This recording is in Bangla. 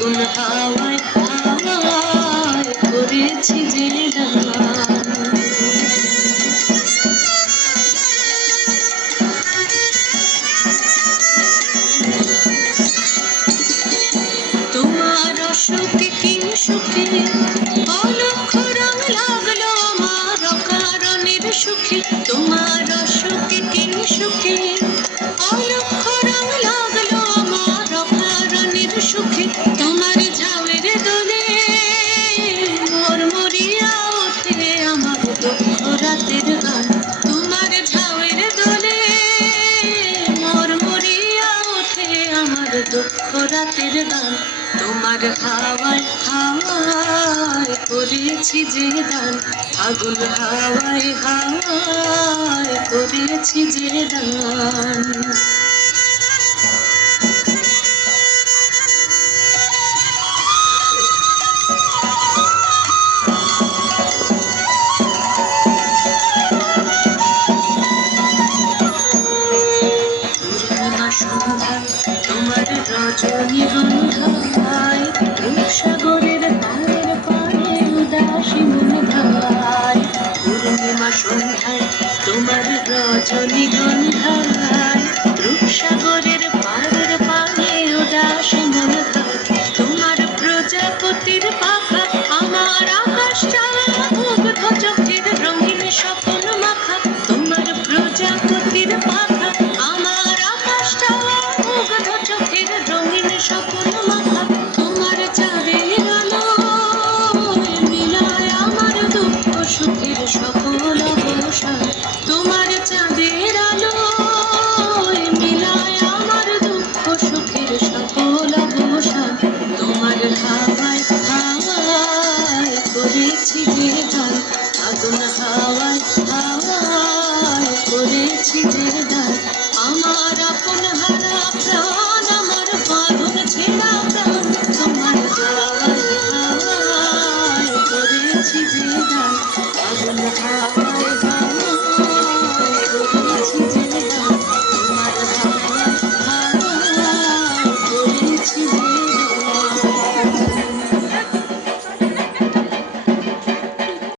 ফাগুন হাওয়ায় হাওয়ায় করেছি যে দান। তোমার অসুখে কিংসুখে অলক্ষ রং লাগলো আমার অকারণের সুখে। তোমার অসুখে কিংসুখে অলক্ষ রং লাগলো আমার অকারণের সুখে। তোমার ঝাউয়ের দোলে মরমরিয়া ওঠে আমার দুঃখ রাতের গান। তোমার ঝাউয়ের দোলে মরমরিয়া ওঠে আমার দুঃখ রাতের গান। তোমার হাওয়ায় হাওয়ায় করেছি যে দান। ফাগুন হাওয়ায় হাওয়ায় করেছি যে দান। পূর্ণিমা সন্ধ্যায় তোমার রজনীগন্ধায় রূপসাগরের পাড়ের পাড়ে উদাসী মন ধায়। পূর্ণিমা সন্ধ্যায় তোমার রজনীগন্ধা